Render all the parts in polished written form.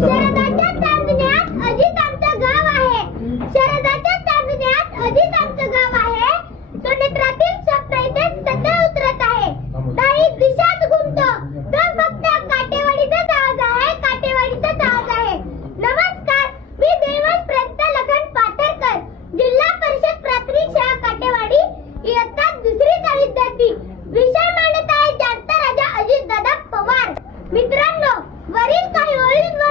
शरदाच्या चांदण्यात अजित आमचं गाव आहे. शरदाच्या चांदण्यात अजित आमचं गाव आहे. सोनेत्रातील स्वप्न इथे सध्या उतरत आहे. दाही दिशात घुमतो तो फक्त काटेवाडीचाच आवाज आहे. काटेवाडीचाच आवाज आहे. नमस्कार, मी देवश प्रज्ञा लखन पाथरकर, जिल्हा परिषद प्राथमिक शाळा काटेवाडी, इयत्ता दुसरीचा विद्यार्थी. विषय मांडत आहे जागता राजा अजितदादा पवार. मित्रांनो, वरील काही ओळींवरून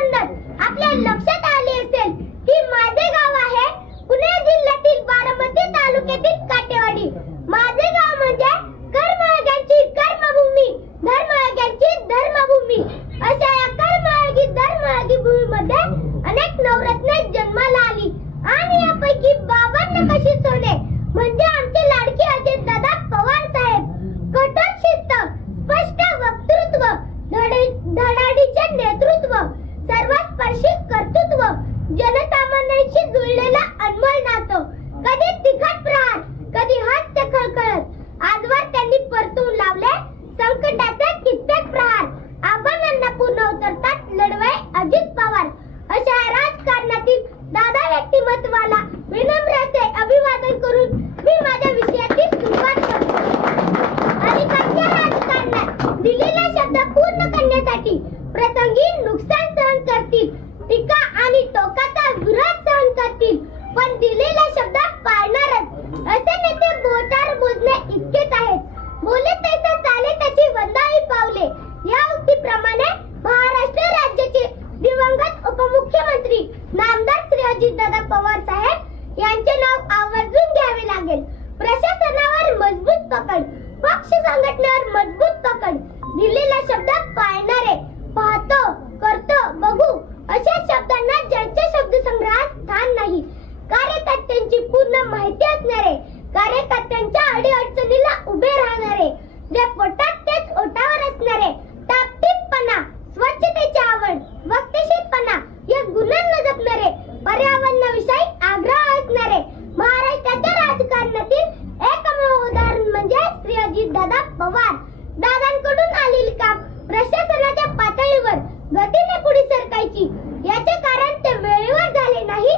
आपल्या लक्षात आले असेल की माझे गाव आहे पुणे जिल्ह्यातील बारामती तालुक्यातील काटेवाडी. माझे गाव म्हणजे कर्मयोग्यांची कर्मभूमी, धर्मयोग्यांची धर्मभूमी. अशा या कर्मयोगी धर्मयोगी भूमीमध्ये अनेक नवरत्ने जन्माला आली आणि यापैकी बाबांना कशी सोने म्हणजे आमचे लाडके अजितदादा पवार साहेब. कठोर शिस्त, स्पष्ट वक्तृत्व, धडाडीचे नेतृत्व, सर्वस्पर्शी कर्तृत्व, जनसामान्यांशी जुळलेला अनमोल नातं. कधी तिखट प्रहार, कधी हास्य खळखळत, आजवर त्यांनी परतून लावले संकटाचे कित्येक प्रहार. आव्हानांना पूर्ण उतरतात लढवय अजित पवार. अशा राजकारणातील दादा व्यक्तिमत्वाला विनम्र असे अभिवादन करून मी माझ्या विषयाची सुरुवात करतो. अलीकडच्या राजकारणात दिलेला शब्द पूर्ण करण्यासाठी प्रसंगी नुकसान सहन करतील, टीका आणि टोकाचा विरोध सहन करतील, पण दिलेला शब्द पाळणारच. असे नेते बोटावर मोजणे इतकेच आहेत. बोले तैसे चाले त्याची वंदाळी पावले. या उक्तीप्रमाणे महाराष्ट्र राज्याचे दिवंगत उपमुख्यमंत्री नामदार श्री अजितदादा पवार साहेब यांचे नाव आवर्जून घ्यावे लागेल. प्रशासनावर मजबूत पकड, पक्ष संघटनेवर मजबूत पकड, दिलेला शब्द पाळणारे, पाहतो, करतो, बघू अशा शब्दांना ज्यांच्या शब्दसंग्रहात स्थान नाही, कार्यकर्त्यांची पूर्ण माहिती असणारे, कार्यकर्त्यांच्या अडीअडचणीला उभे राहणारे, जे पोटात तेच ओठावर असणारे, टापटीपणा, स्वच्छतेची आवड, वक्तशीरपणा या गुणांना जपणारे, पर्यावरणाविषयी आग्रह असणारे. महाराष्ट्राच्या राजकारणातील एकमेव उदाहरण म्हणजे श्री अजितदादा पवार. दादांकडून आलेली काम प्रशासनाच्या पातळीवर गतीने पुढे सरकायची. याचे कारण ते वेळेवर झाले नाही,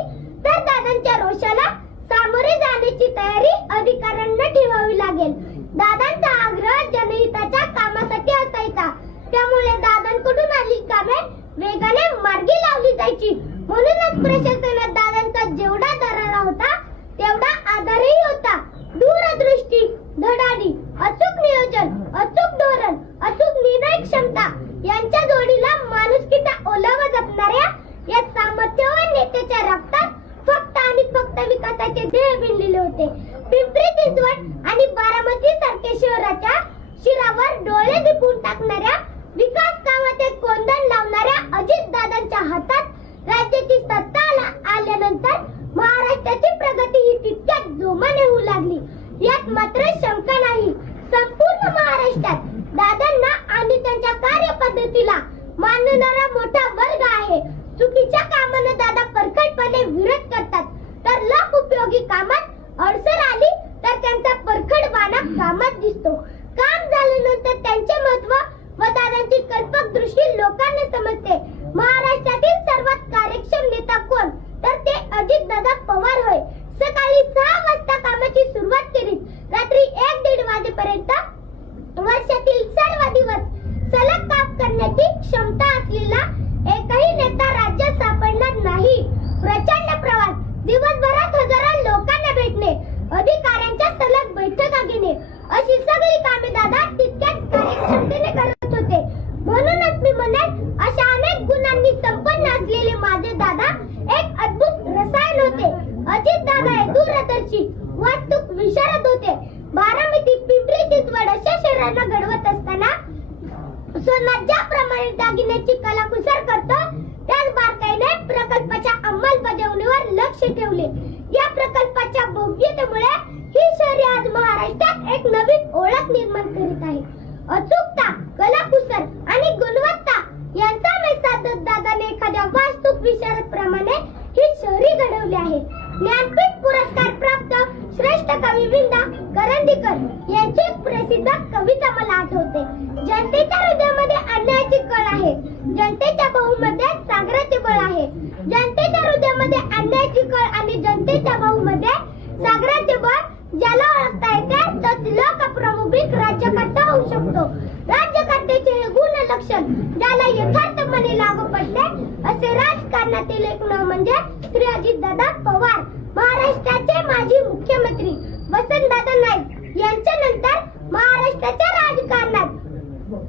तर दादांच्या रोषाला सामोरे जाण्याची तयारी अधिकाऱ्यांना ठेवावी लागेल. दादांचा आग्रह जनहिताच्या कामासाठी असायचा, त्यामुळे दादांकडून आलेली कामे वेगाने मार्गी लावली जायची. म्हणूनच प्रशासनात दादांचा जेवढा दरारा होता तेवढा आधारही होता. दूरदृष्टी, धडाडी, अचूक नियोजन, अचूक धोरण, अचूक निर्णय क्षमता यांच्या जोडीला माणुसकीचा ओलावा जपणाऱ्या या सामर्थ्यवान नेत्याच्या रक्तात फक्त आणि फक्त विकासाचे ध्येय भिनलेले होते. पिंपरी चिंचवड आणि बारामती सारख्या शहराच्या शिरावर डोळे दिपून टाकणाऱ्या विकास कामाचे कोंदण लावणाऱ्या अजितदादांच्या हातात राज्याची सत्ता आल्यानंतर महाराष्ट्राची प्रगती ही तितक्याच जोमाने होऊ लागली. यात मात्र शंका नाही. संपूर्ण महाराष्ट्रात दादांना आणि त्यांच्या कार्यपद्धतीला मानणारा मोठा वर्ग आहे. चुकीच्या कामांना दादा परखडपणे विरोध करतात, तर लोक उपयोगी कामात अडचण आली तर त्यांचा परखडपणा कामात दिसतो. काम झाल्यानंतर त्यांचे महत्व व दादांची कल्पक दृष्टी लोकांना समजते. महाराष्ट्रातील सर्वात कार्यक्षम नेता कोण, तर ते अजितदादा पवार होय. सकाळी 6 वाजता कामाची सुरुवात केली, रात्री 1-1:30 वाजेपर्यंत वर्षातील सर्व दिवस सलग काम करण्याची क्षमता असलेला एकही नेता राज्यात सापडणार नाही. प्रचंड प्रवास, दिवसभरात हजारो लोकांना भेटणे, अधिकाऱ्यांच्या सलग बैठका घेणे अशी सगळी कामे दादा तितक्याच कार्यक्षमतेने करत होते. म्हणूनच मी म्हणेन, अशा अनेक गुणांनी संपन्न असलेले माझे दादा एक अद्भुत रसायन होते. अजितदादा हे दूरदर्शी, वास्तूक विशारद होते. बारामती, पिंपरी चिंचवड अशा शहरांना घडवत असताना सोना ज्याप्रमाणे दागिन्याची कलाकुसर करतो, त्याच बारकाईने प्रकल्पाच्या अंमलबजावणीवर लक्ष ठेवले. या प्रकल्पाच्या भव्यतेमुळे ही शहरे आज महाराष्ट्रात एक नवीन ओळख निर्माण करीत आहे. अचूकता, कलाकुसर आणि गुणवत्ता यांचा मेळ दादाने एखाद्या वास्तूक विशारद प्रमाणे ही शहरी घडवली आहे. ज्ञानपीठ पुरस्कार प्राप्त श्रेष्ठ कवी विंदा करंदीकर यांची प्रसिद्ध कविता मला आठवते. जनतेच्या हृदयामध्ये अन्यायाची कळ आहे, जनतेच्या बहुमतात सागराचे ज्याला ओळखता येते तोच लोकप्रमुख राज्यकर्ता होऊ शकतो. राज्यकर्त्याचे हे गुण लक्षण ज्याला यथार्थपणे लागू पडते असे राजकारणातील एक नाव म्हणजे श्री अजितदादा पवार. महाराष्ट्राचे माजी मुख्यमंत्री वसंतदादा नाईक यांच्यानंतर महाराष्ट्राच्या राजकारणात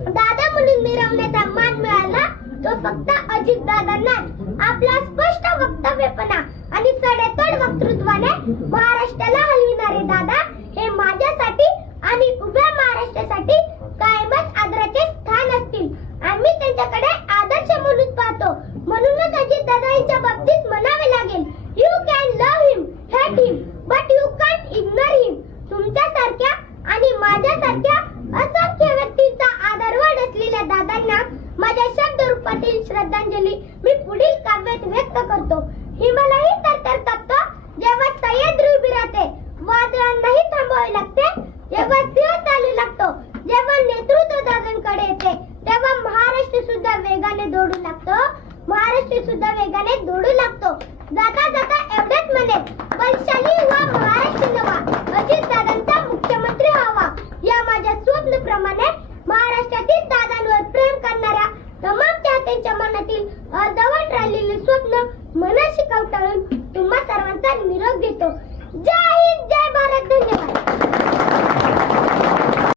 दादा म्हणून मिरवण्याचा मान मिळाला तो फक्त अजितदादांना. आपला स्पष्ट वक्तव्यपणा आणि सडेतोड वक्तृत्वाने महाराष्ट्राला हलविणारे दादा हे माझ्यासाठी आणि उभ्या महाराष्ट्रासाठी कायमच आदराचे स्थान असतील. आम्ही त्यांच्याकडे आदर्श म्हणून पाहतो. म्हणूनच अजितदादांच्या बाबतीत म्हणावे लागेल, you can love him, hate him, but you can't ignore him. तुमच्यासारख्या आणि माझ्यासारख्या असंख्य व्यक्तींचा आदरवड असलेल्या दादांना माझ्या शब्द रूपातील श्रद्धांजली मी पुढील काव्यात व्यक्त करतो. हिमालयही तरतर कापतो जेव्हा सह्याद्री उभी राहते. वादळांनाही थांबावे लागते जेव्हा सिंह चालू लागतो. जेव्हा नेतृत्व दादांकडे येते तेव्हा महाराष्ट्र सुद्धा वेगाने दौडू लागतो. महाराष्ट्र सुद्धा वेगाने दौडू लागतो. जाता जाता एवढेच म्हणेन, बलशाली हुआ महाराष्ट्र नवा, अजितदादांचा मुख्यमंत्री व्हावा. या माझ्या स्वप्नाप्रमाणे महाराष्ट्रातील दादांवर प्रेम करणाऱ्या तमाम चाहत्यांच्या